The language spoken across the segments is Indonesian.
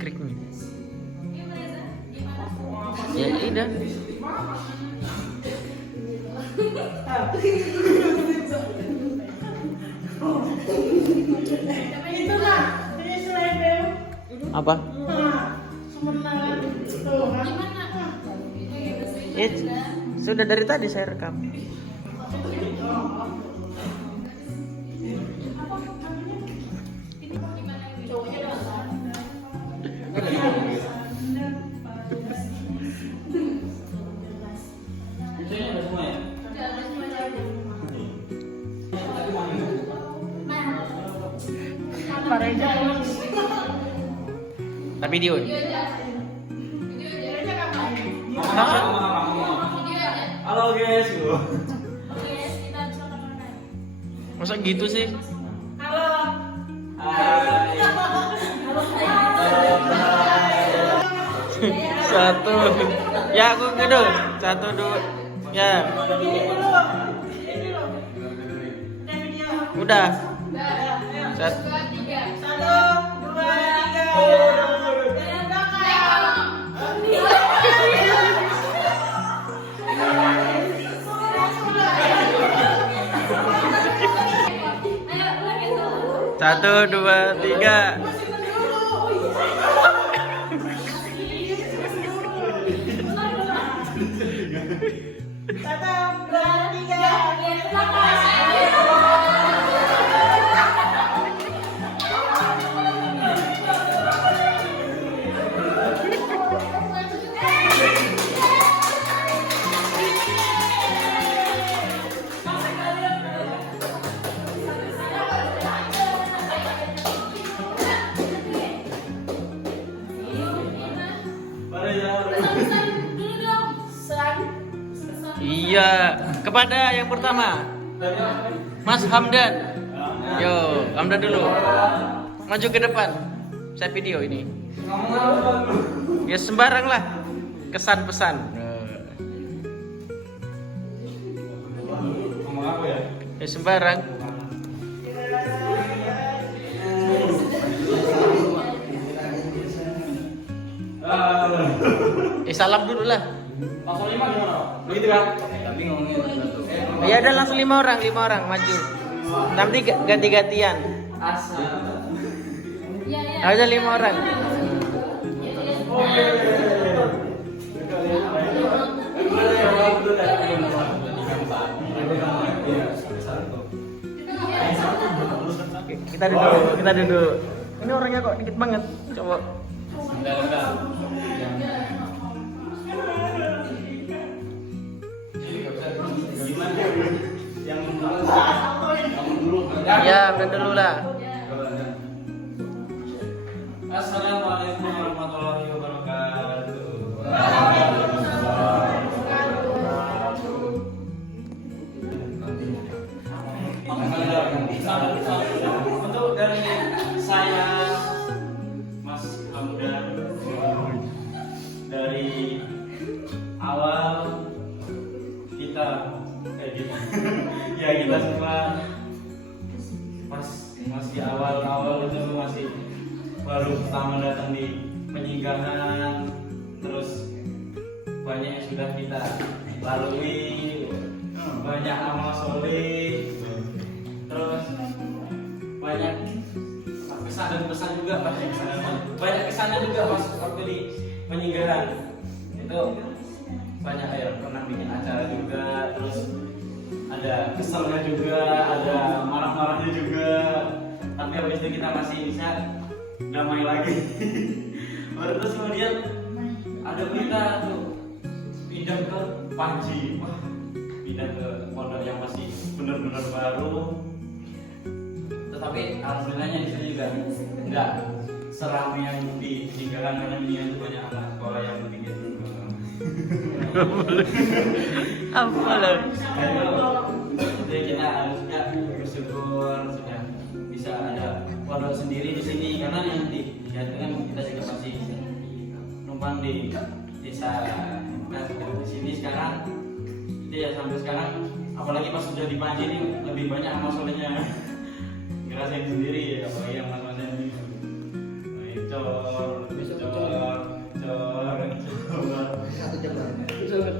krik nih. Ya udah. Itulah, ini selain Apa? Sudah dari tadi saya rekam. Tapi video. Halo guys. Masa gitu sih? Satu. Ya aku gitu. Satu dua. Ya. Udah. Satu. Satu, dua, tiga. Iya, kepada yang pertama, Mas Hamdan. Yo, Hamdan dulu. Maju ke depan. Saya video ini. Ya sembarang lah. Kesan pesan. Ngomong apa ya? Ya sembarang. Salam dulu lah. Pasal 5 gimana? Begitu kan? Tapi ngomongin satu. Ya ada langsung 5 orang maju. Nanti ganti-gantian. Asal. Ada 5 orang. Oke. Kita duduk. Ini orangnya kok dikit banget. Coba. Ya, udah dulu lah. Assalamualaikum warahmatullahi wabarakatuh. Untuk dari saya, Mas Hamdan, dari awal kita kayak gitu. Ya kita semua masih awal itu masih baru pertama datang di penyinggahan, terus banyak yang sudah kita lalui, banyak amal soleh, terus banyak kesan dan pesan juga, banyak kesannya juga pas waktu di penyinggahan itu banyak ya, pernah bikin acara juga, terus ada keselnya juga, ada marah-marahnya juga, tapi habis itu kita masih bisa damai lagi. Terus kemudian ada berita tuh pindah ke Panji, pindah ke pondok yang masih benar-benar baru, tetapi alhamdulillahnya di sini juga nggak seramai yang di tinggalan, karena ini itu banyak anak sekolah yang bikin Apa lah? Jadi kita harusnya bersyukur sudah bisa ada pondok sendiri di sini, karena yang di Jateng kita juga masih numpang di desa. Nah, di sini sekarang itu ya sampai sekarang, apalagi pas sudah di Panji ini lebih banyak amal solehnya. Ngerasain sendiri ya, apalagi yang mas-masnya ini. Itu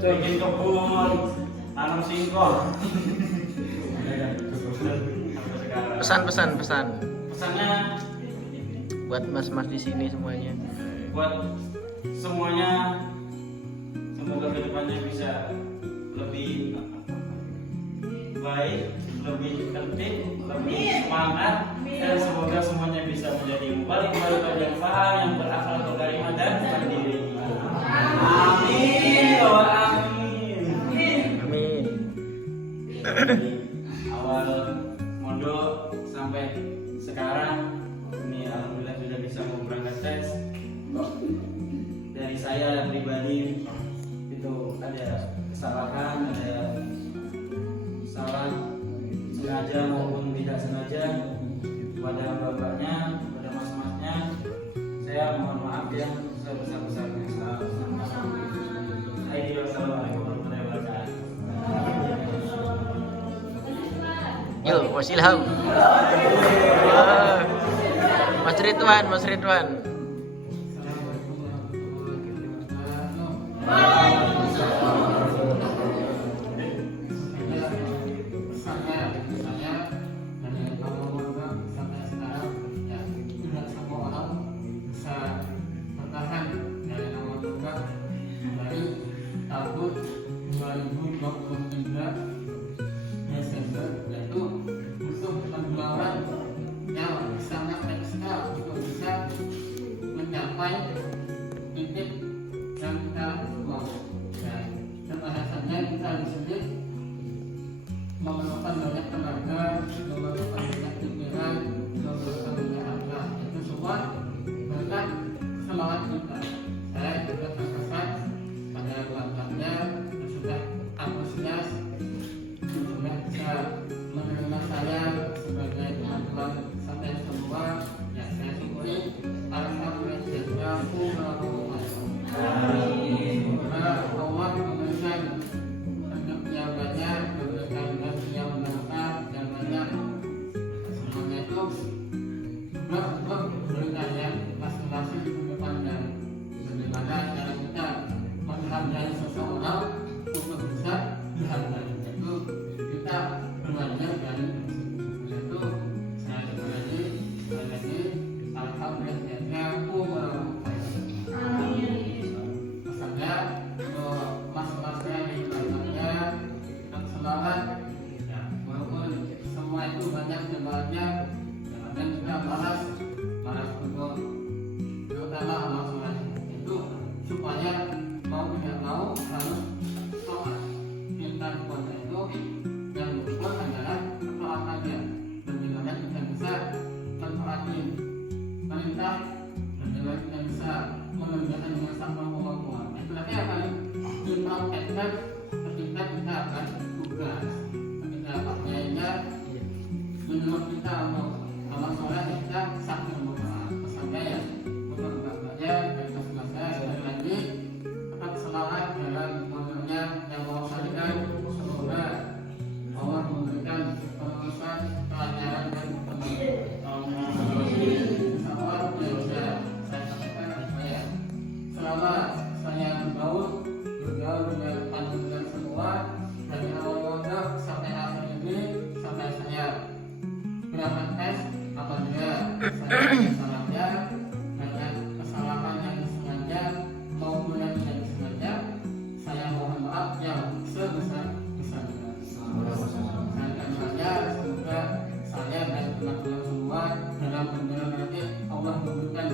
bikin kebun, tanam singkong. Pesan. Pesannya Buat mas-mas di sini semuanya. buat semuanya, semoga kedepannya bisa lebih baik, lebih tertib, lebih semangat, dan semoga semuanya bisa menjadi balik yang paham, yang berakhlak karimah dan mandiri. Amin, wa amin. Amin. Dari awal mondok sampai sekarang ini alhamdulillah sudah bisa mau berangkat tes. Dari saya pribadi itu ada kesalahan, ada salah sengaja maupun tidak sengaja kepada bapaknya, kepada mas-masnya, saya mohon maaf yang sebesar-besarnya. Assalamualaikum warahmatullahi wabarakatuh. Yuk, Mas Ilham. Mas Ridwan. Tahun 2023 Desember yaitu butuh perjuangan yang sangat ekstrim untuk bisa mencapai titik yang kita mau. Dan alasannya kita di sini memerlukan banyak tenaga, memerlukan banyak pikiran, memerlukan banyak harta. Itu semua berkat semangat kita. Saya juga terkesan pada keluarganya yang sudah antusias, sudah bisa menerima saya sebagai teman-teman sampai semua. Ya saya syukuri. Alhamdulillah. Semoga Allah memberikan rezeki yang banyak, memberikan rezeki yang berkah yang banyak. Semoga itu juga untuk berikan yang masing-masing sudut pandang bagaimana cara kita menghargai seseorang untuk bisa dihargai. Itu kita belajar dari itu. Saya sekali lagi alhamdulillah. Pesannya mas-masnya di belakangnya tetap semangat. Walaupun semua itu banyak sebenarnya dan kita balas betul, terutama mas-mas itu supaya mau tidak mau harus sholat. Kita puasa itu yang berbuat adalah ketaatannya. Bagaimana kita bisa mentaati perintah, bagaimana kita bisa mengerjakan dengan sama kemampuan. Itu nanti akan dipraktekkan ketika kita akan tugas. Ketika pakaiannya menurut kita untuk amal sholat kita sakit berdoa. Pesannya ya untuk bapaknya dan mas-masnya sekali lagi tetap semangat dalam mengerjakan yang mau sajikan. Semoga Allah memberikan kelulusan, pelajaran dan kemampuan. Insya Allah bisa saya sampaikan supaya selama saya bergaul dengan panjenengan semua dari awal mondok sampai akhir ini, sampai saya berangkat tes, apabila saya salahnya dengan kesalahan yang disengaja maupun yang tidak disengaja, saya mohon maaf yang sebesar-besarnya. Saya akan saja semoga saya dan teman-teman semua dalam perjalanan nanti Allah memberikan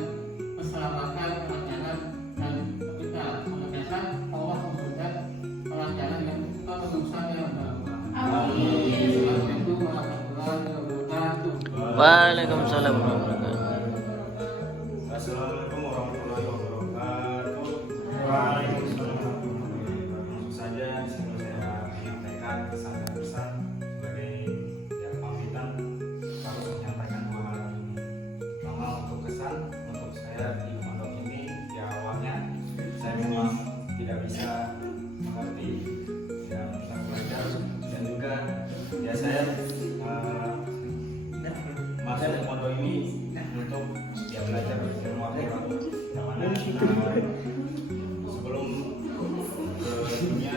keselamatan, kelancaran, dan ketika mengerjakan Allah memberikan kelancaran yang kelulusan yang baru. Assalamualaikum warahmatullahi wabarakatuh. Waalaikumsalam warahmatullahi wabarakatuh. Assalamualaikum warahmatullahi wabarakatuh. Waalaikumsalam warahmatullahi wabarakatuh. Langsung saja di sini saya menyampaikan pesan sebagai pamitan kalau menyampaikan dua hal ini. Pertama untuk kesan untuk saya di pondok ini di awalnya saya memang tidak bisa mengerti, tidak bisa belajar dan juga ya saya masuk ke pondok ini untuk ya belajar ilmu agama yang mana sebelum ke dunia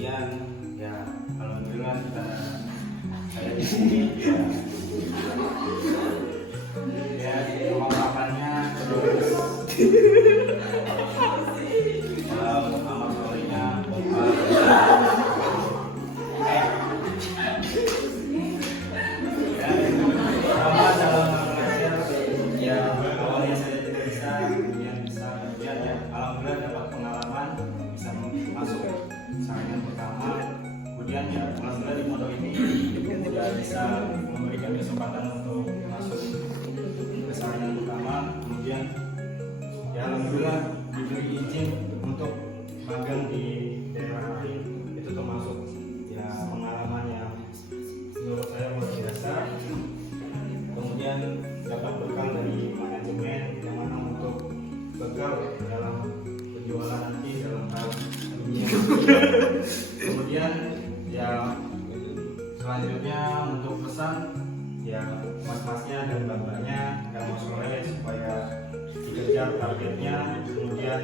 kasihan ya. Alhamdulillah kita ada di sini ya rumah makannya terus kamar solehnya sama dalam belajar ya awalnya saya tidak bisa kemudian bisa kemudian ya alhamdulillah dapat pengalaman bisa masuk saringan pertama kemudian ya alhamdulillah di pondok ini sudah bisa memberikan kesempatan untuk masuk ke saringan pertama kemudian ya alhamdulillah diberi izin untuk magang di daerah lain itu termasuk ya pengalaman yang menurut saya luar biasa kemudian dapat bekal dari manajemen yang mana untuk bekal dalam penjualan nanti dalam hal dunia kemudian ya selanjutnya untuk pesan ya mas-masnya dan bapaknya kamu soleh supaya dikejar targetnya kemudian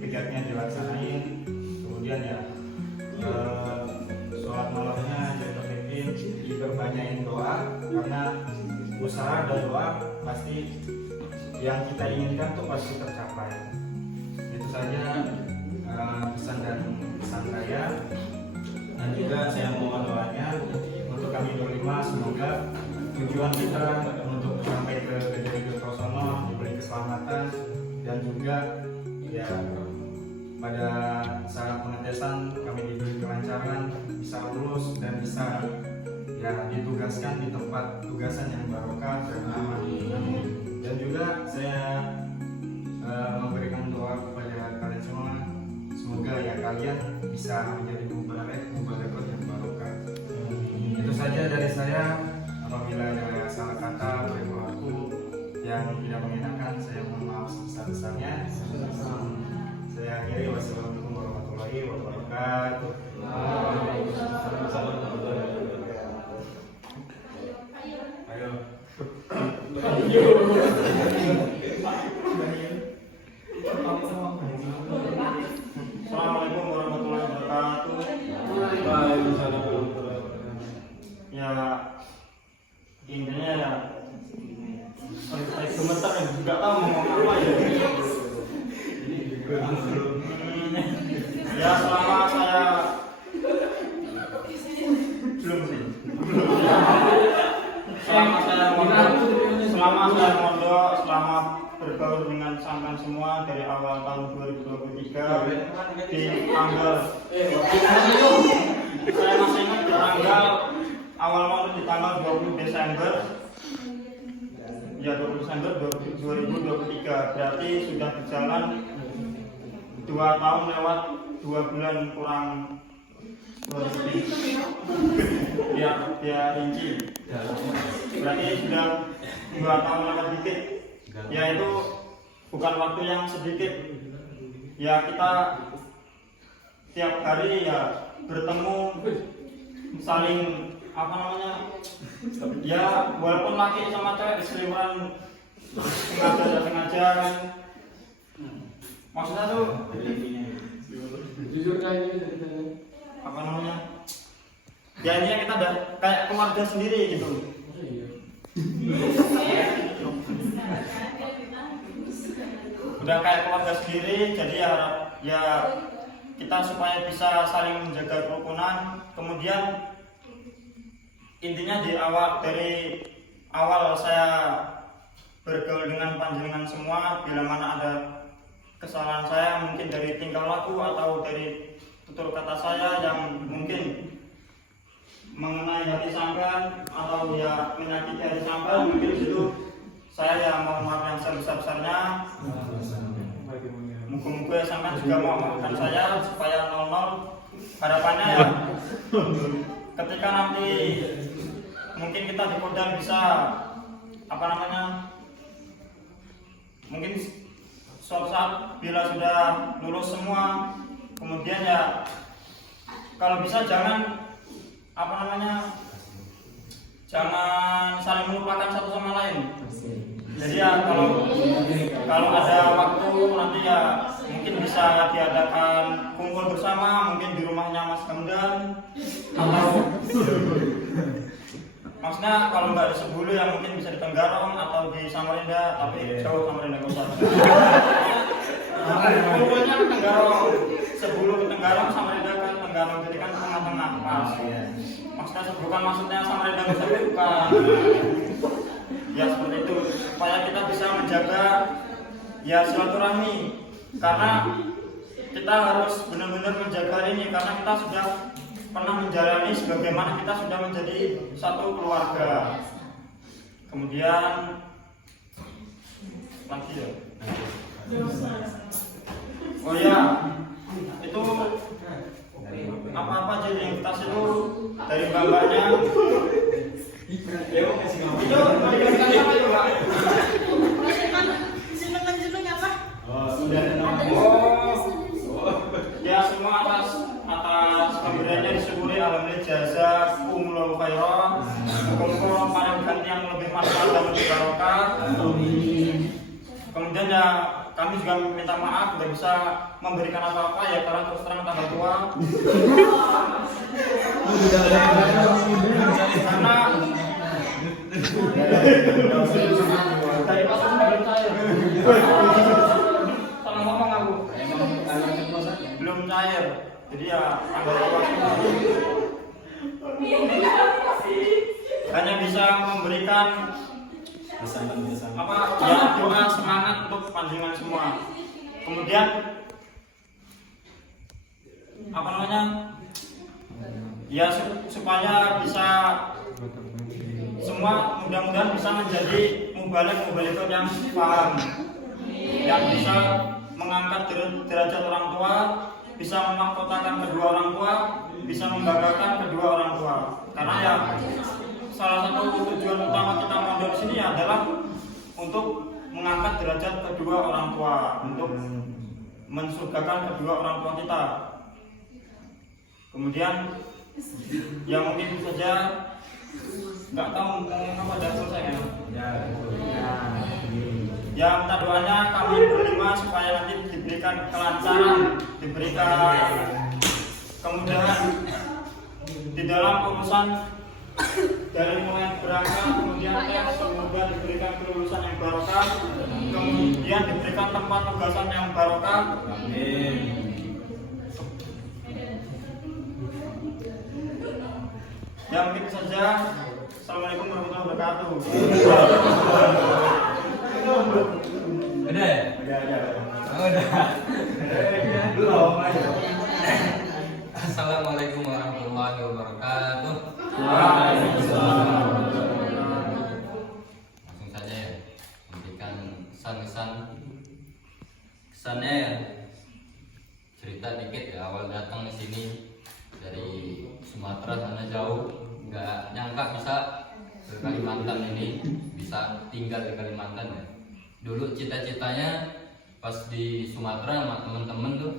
tiketnya dilaksanain kemudian ya sholat malamnya diperbaiki diperbanyakin doa karena usaha dan doa pasti yang kita inginkan tuh pasti tercapai. Itu saja pesan dan pesan saya dan juga saya mohon doanya untuk kami berlima semoga tujuan kita untuk sampai ke Gede Kertosono diberi keselamatan dan juga ya pada saat pengetesan kami diberi kelancaran bisa lulus dan bisa ya ditugaskan di tempat tugasan yang barokah dan aman. Dan juga saya memberikan doa kepada kalian semua semoga ya kalian bisa menjadi mubarak yang barokah. Itu saja dari saya. Apabila ada salah kata atau perilaku yang tidak mengenakan saya mohon maaf sebesar-besarnya. Saya akhiri wassalamualaikum warahmatullahi wabarakatuh. Ayo. Assalamualaikum warahmatullahi wabarakatuh. Ya intinya ya saya gemetar ya nggak tahu mau ngomong apa ya. Ya selama saya belum sih. Selama bergaul dengan sampean semua dari awal tahun 2023 di tanggal saya masih ingat di tanggal awal Maulid di tanggal 20 Desember ya 20 Desember 2023 berarti sudah berjalan 2 tahun lewat 2 bulan kurang 2 lebih ya rinci berarti sudah 2 tahun lewat dikit ya itu bukan waktu yang sedikit ya kita tiap hari ya bertemu saling apa namanya ya walaupun laki sama cewek diselimuran sengaja kan maksudnya tuh Jujur kayak gitu apa namanya ya intinya kita udah kayak keluarga sendiri gitu udah kayak keluarga sendiri jadi ya kita supaya bisa saling menjaga kerukunan kemudian intinya dari awal saya bergaul dengan panjenengan semua bila mana ada kesalahan saya mungkin dari tingkah laku atau dari tutur kata saya yang mungkin mengenai hati sampean atau ya menyakiti hati sampean mungkin itu saya ya mohon maaf yang sebesar-besarnya. Moga-moga sampean juga mau maafkan saya supaya 0-0 harapannya ya ketika nanti mungkin kita di Kodam bisa apa namanya mungkin suatu saat bila sudah lulus semua kemudian ya kalau bisa jangan apa namanya jangan saling melupakan satu sama lain jadi ya kalau kalau ada waktu nanti ya mungkin bisa diadakan kumpul bersama, mungkin di rumahnya Mas Hamdan atau maksudnya kalau nggak di Sebulu ya mungkin bisa di Tenggarong atau di Samarinda, tapi jauh Samarinda ke sana. Kumpulnya ke Tenggarong, Sebulu ke Tenggarong, Samarinda ke Tenggarong, jadi kan tengah-tengah pas. Maksudnya Sebulu kan maksudnya Samarinda ke Sebulu bukan. Ya seperti itu, supaya kita bisa menjaga ya silaturahmi, karena kita harus benar-benar menjaga ini, karena kita sudah pernah menjalani sebagaimana kita sudah menjadi satu keluarga. Kemudian lagi ya. Oh ya, itu apa-apa aja yang tas itu dari mbak-mbaknya. Itu dikasih apa itu mbak? Jenengan apa? Ya semua atas pemberiannya disyukuri, alhamdulillah jazakumullahu khairan. Mudah-mudahan panen yang lebih manfaat dan lebih barokah. Kemudian ya kami juga minta maaf tidak bisa memberikan apa-apa ya karena terus terang tambah tua. Karena dari pas belum cair. Salah ngomong aku. Belum cair. Jadi ya tambah tua. Hanya bisa memberikan apa ya doa semangat untuk panjenengan semua. Kemudian apa namanya ya supaya bisa semua mudah-mudahan bisa menjadi mubaligh yang paham, yang bisa mengangkat derajat orang tua, bisa memahkotakan kedua orang tua, bisa membanggakan kedua orang tua. Karena ya salah satu tujuan utama kita mondok di sini adalah untuk mengangkat derajat kedua orang tua, untuk mensurgakan kedua orang tua kita. Kemudian ya mungkin saja nggak tahu ngomong apa dan selesai ya. Ya minta doanya kami berlima supaya nanti diberikan kelancaran, diberikan kemudahan di dalam urusan dari mulai berangkat, kemudian tes, semoga diberikan kelulusan yang barokah, kemudian diberikan tempat tugasan yang barokah. Amin. Ya mungkin saja. Assalamualaikum warahmatullahi wabarakatuh. Udah. Belum. Assalamualaikum warahmatullahi wabarakatuh. Waalaikumsalam. Langsung saja ya, memberikan kesannya ya, cerita dikit ya. Awal datang ke sini dari Sumatera sana jauh, nggak nyangka bisa ke Kalimantan ini, bisa tinggal di Kalimantan ya. Dulu cita-citanya pas di Sumatera sama temen-temen tuh,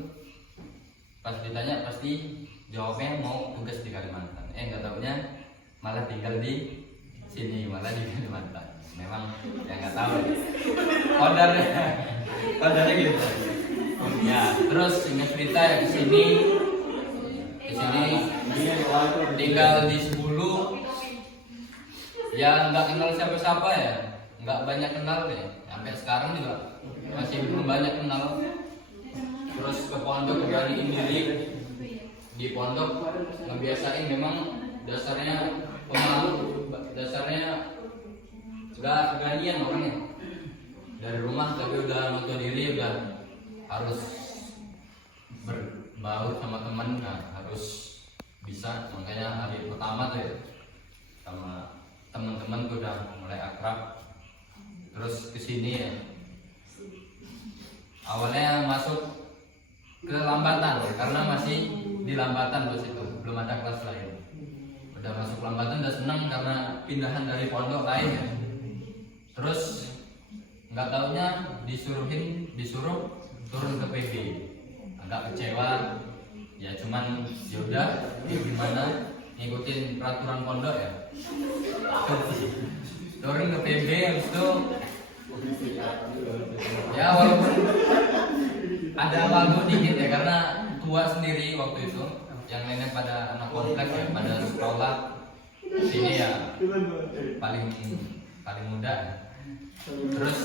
pas ditanya pasti jawabnya mau tugas di Kalimantan. Nggak taunya malah tinggal di sini, malah di Kalimantan. Memang ya nggak tahu. Kodarnya gitu. Ya terus ingat cerita ya kesini tinggal di Sebulu. Ya nggak kenal siapa-siapa ya, nggak banyak kenal ya. Sampai sekarang juga masih belum banyak kenal. Terus ke pondok beraniin diri. Di pondok ngebiasain, memang dasarnya pemalu, dasarnya nggak beranian orangnya. Dari rumah tapi udah ngatur diri, udah harus berbaur sama teman, harus bisa. Makanya hari pertama tuh ya, sama teman-teman tuh udah mulai akrab. Terus kesini ya, awalnya masuk ke Lambatan karena masih di Lambatan bos, itu belum ada kelas lain. Udah masuk Lambatan udah senang karena pindahan dari pondok lain ya. Terus nggak taunya disuruh turun ke PB. Agak kecewa ya, cuman yaudah ya gimana, ngikutin peraturan pondok ya. Turun ke PB, habis itu Ya walaupun ada malu dikit ya karena tua sendiri waktu itu, yang lainnya pada anak komplek ya, pada sekolah, sini ya paling muda. Terus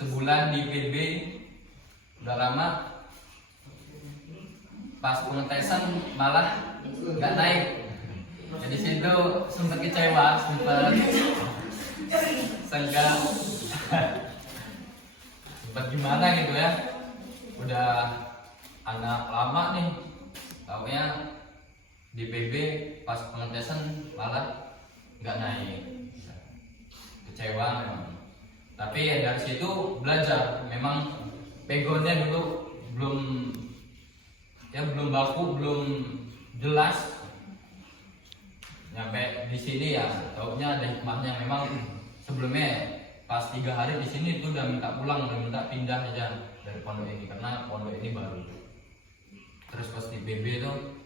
sebulan di PB udah lama, pas pengetesan malah nggak naik. Jadi situ sempat kecewa, sempat senggang, sempat gimana gitu ya. Udah anak lama nih, taunya di PB pas pengetesan malah nggak naik. Kecewa memang. Tapi ya dari situ belajar. Memang pegonnya dulu belum baku, belum jelas. Nyampe di sini ya, taunya ada hikmahnya. Memang sebelumnya pas 3 hari di sini itu udah minta pulang, udah minta pindah aja dari pondok ini karena pondok ini baru. Terus pas di BB tuh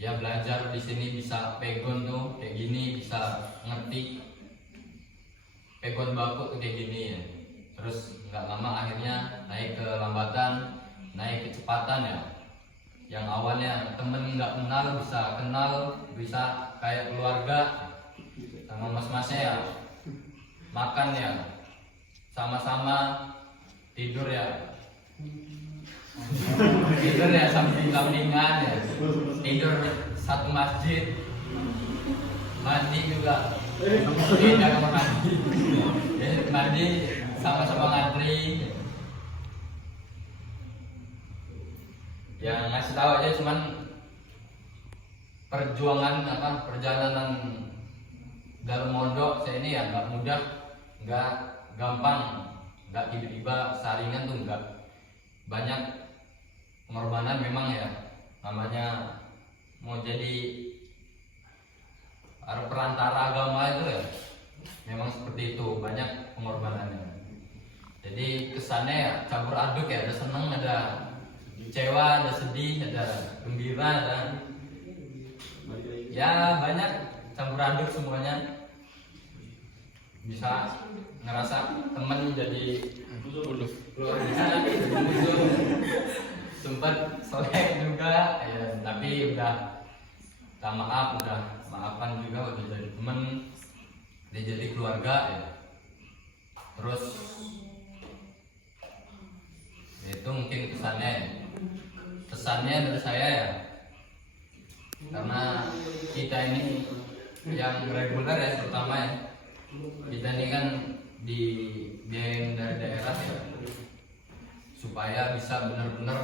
ya belajar di sini, bisa pegon tuh kayak gini, bisa ngerti pegon baku tuh kayak gini ya. Terus nggak lama akhirnya naik ke lambatan, naik kecepatan ya. Yang awalnya temen nggak kenal bisa kenal, bisa kayak keluarga. Sama mas-masnya ya, makan ya sama-sama, tidur ya samping-sampingan ya, tidur satu masjid, mandi juga beda kamar mandi. Jadi mandi sama-sama ngantri. Ya ngasih tahu aja, cuman perjalanan dalam mondok saya ini ya nggak mudah, nggak gampang, nggak tiba-tiba saringan tuh, nggak banyak pengorbanan. Memang ya namanya mau jadi perantara agama itu ya memang seperti itu, banyak pengorbanannya. Jadi kesannya ya campur aduk ya, ada seneng, ada kecewa, ada sedih, ada gembira, ada ya banyak campur aduk semuanya. Bisa ngerasa temen jadi keluarga, sempat soleh juga ya, tapi udah maafan juga, udah jadi temen, udah jadi keluarga ya. Terus itu mungkin kesannya dari saya ya, karena kita ini yang reguler ya, terutama ya, kita ini kan dibiayain dari daerah ya, supaya bisa benar-benar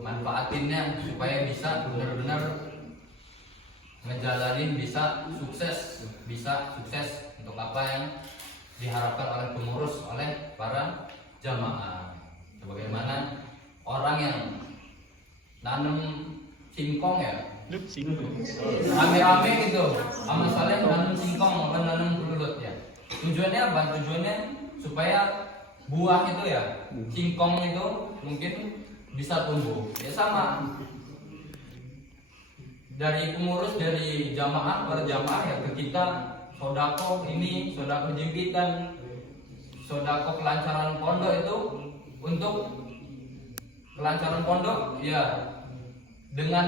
manfaatinnya, supaya bisa benar-benar ngejalanin, bisa sukses untuk apa yang diharapkan oleh pengurus, oleh para jamaah. Sebagaimana orang yang nanam singkong ya, rame-rame gitu, amal saleh nanam singkong, nanam belut ya. Tujuannya apa? Tujuannya supaya buah itu ya, singkong itu mungkin bisa tumbuh. Ya sama dari pengurus, dari jamaah, para jamaah ya ke kita, sodako ini, sodako jimpitan, sodako kelancaran pondok itu, untuk kelancaran pondok ya, dengan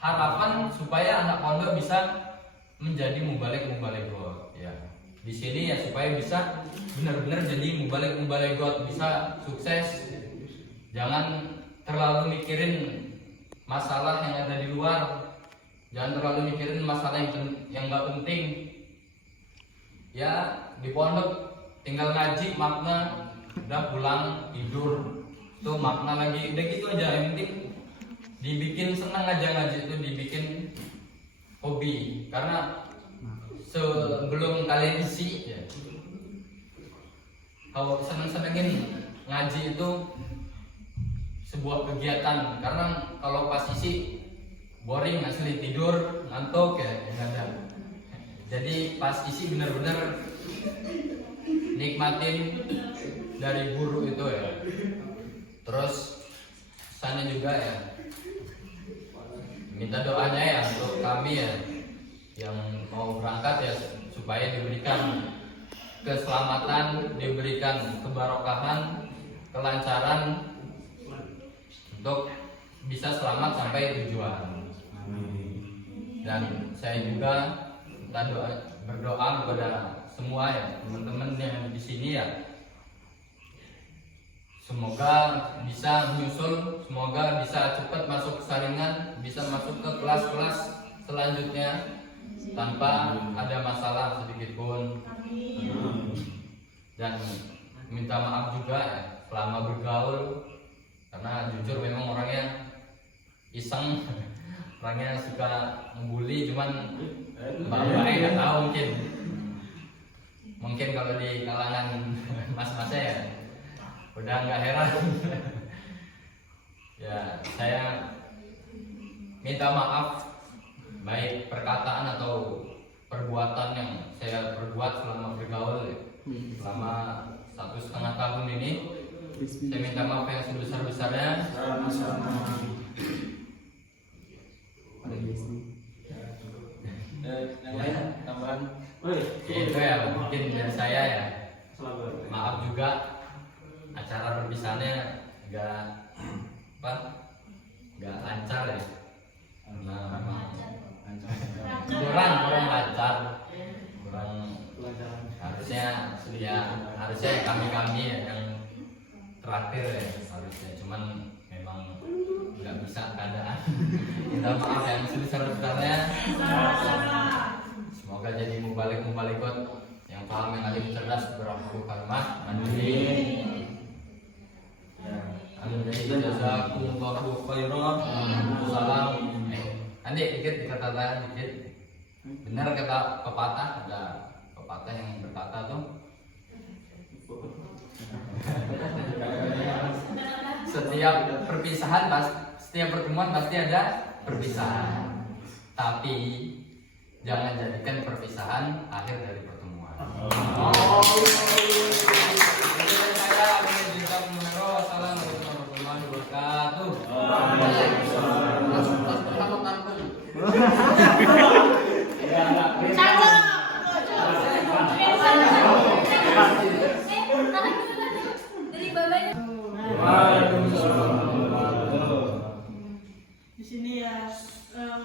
harapan supaya anak pondok bisa menjadi mubalik-mubaligot ya. Di sini ya supaya bisa benar-benar jadi mubalik-mubaligot, bisa sukses. Jangan terlalu mikirin masalah yang ada di luar, jangan terlalu mikirin masalah yang nggak penting. Ya di pondok tinggal ngaji, makna, udah pulang tidur, tuh makna lagi, udah gitu aja. Yang penting dibikin senang aja ngaji itu, dibikin hobi. Karena sebelum kalian isi ya, kalau seneng-senengin ngaji itu sebuah kegiatan. Karena kalau pas isi boring, asli tidur, ngantuk ya, enggak ada. Jadi pas isi bener-bener nikmatin dari guru itu ya. Terus sana juga ya, minta doanya ya untuk kami ya yang mau berangkat ya, supaya diberikan keselamatan, diberikan kebarokahan, kelancaran untuk bisa selamat sampai tujuan. Dan saya juga berdoa kepada semua ya teman-teman yang di sini ya, semoga bisa menyusul, semoga bisa cepat masuk saringan, bisa masuk ke kelas-kelas selanjutnya tanpa ada masalah sedikit pun. Dan minta maaf juga ya selama bergaul, karena jujur memang orangnya iseng, orangnya suka ngebully, cuman mbak-mbaknya nggak tahu mungkin kalau di kalangan mas-masnya ya udah nggak heran. Ya saya minta maaf baik perkataan atau perbuatan yang saya perbuat selama bergaul ya. Selama 1,5 tahun ini saya minta maaf yang sebesar-besarnya. Yang lain tambahan. Itu ya mungkin dari saya ya. Maaf juga acara perpisahannya nggak lancar ya. Nah, kurang lancar, harusnya kami ya yang terakhir ya harusnya, cuman memang nggak bisa keadaan. Minta maaf yang sebesar-besarnya. Semoga jadi mubalikot yang paham, yang alim, cerdas, berakhlak karimah. Amin. Jazakumullahu khairan. Salam. Nanti dikit dikata dikit. Benar kata pepatah, ada pepatah yang berkata tuh setiap pertemuan pasti ada perpisahan. Tapi jangan jadikan perpisahan akhir dari pertemuan. Assalamualaikum warahmatullahi wabarakatuh. Di sini ya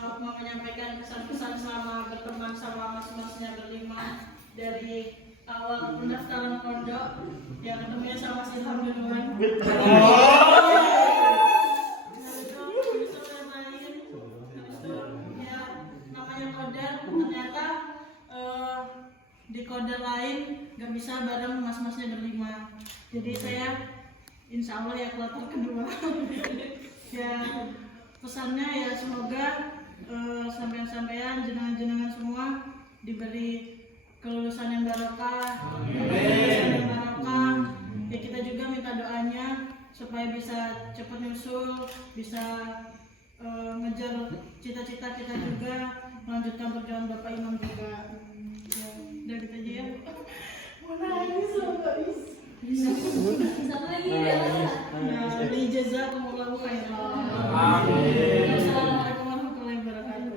mau menyampaikan pesan-pesan selama berteman sama mas-masnya berlima dari awal pendaftaran pondok yang ketemunya sama si Ilham duluan. Ya namanya koder, ternyata di koder lain nggak bisa bareng mas-masnya berlima. Jadi saya insya Allah ya kloter kedua. Ya pesannya ya semoga sampean-sampean jenengan-jenengan semua diberi kelulusan yang barokah, ya kita juga minta doanya supaya bisa cepat nyusul, bisa ngejar cita-cita kita juga, melanjutkan perjuangan Bapak Imam juga. Ya, udah gitu aja ya. Nangis loh guys. Satu lagi ya. Nah, di jazakumullahu khairan. Amin. Assalamualaikum warahmatullahi wabarakatuh.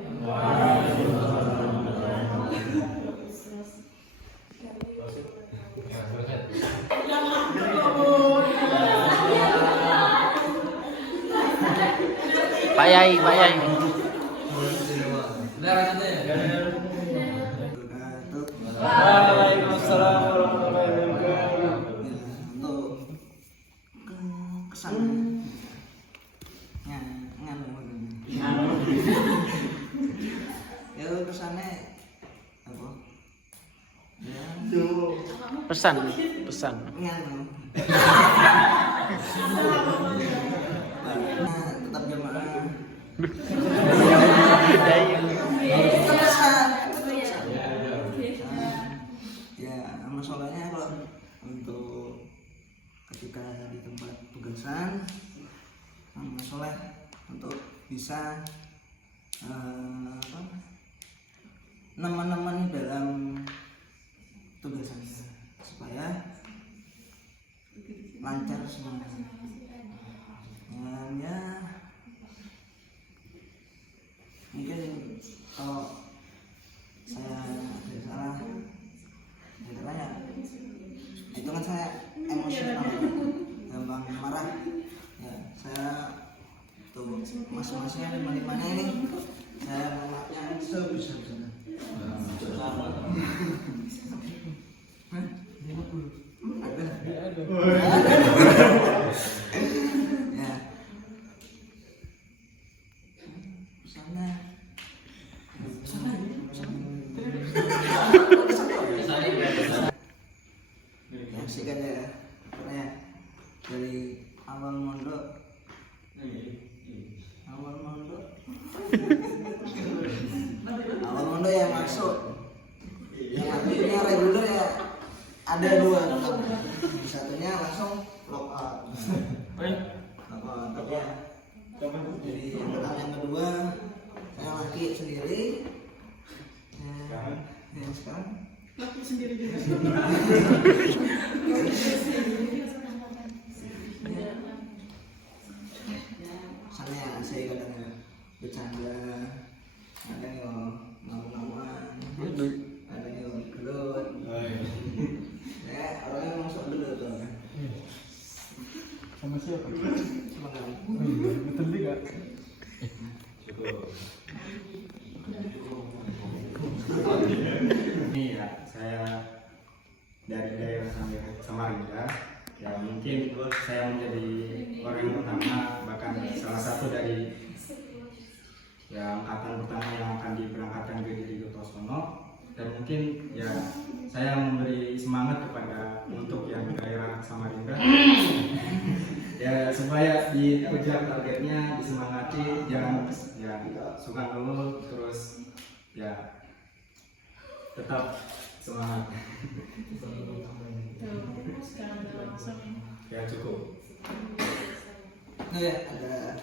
Pak Yai. Waalaikumsalam warahmatullahi wabarakatuh. Untuk kesan ya kesannya apa ya Pesan. nganu tetap jamaah ya masalahnya kalau untuk ketika di tempat tugasan masalah untuk bisa neman-neman dalam tugasannya supaya lancar semuanya. Ya mungkin kalau saya ada salah mas-masnya lima-limanya ini saya memaknya sebisa-bisanya. Ada. Ya. Sana. Menyaksikan ya, pokoknya dari awal mondok, awal mondok ya masuk, yang akhirnya reguler ya ada dua, satunya langsung lock out, tapi ya jadi yang pertama yang kedua saya laki sendiri, yang sekarang Laki sendiri juga. Soalnya saya kadang bercanda, kadang yang ngomong-ngomongan, kadang yang gelut. Ya orangnya emang sok gelut tuh. Sama siapa? Sama kamu. Betul juga. Ini ya, saya dari daerah Samarinda. Ya mungkin saya menjadi orang yang pertama, bahkan salah satu dari ya angkatan pertama yang akan diberangkatkan ke Diri Kertosono. Dan mungkin ya saya memberi semangat kepada untuk yang daerah Samarinda ya supaya dikejar targetnya, disemangati, jangan ya suka ngeluh, terus ya tetap semangat. Sekarang udah langsung. Ya cukup. Nah ya ada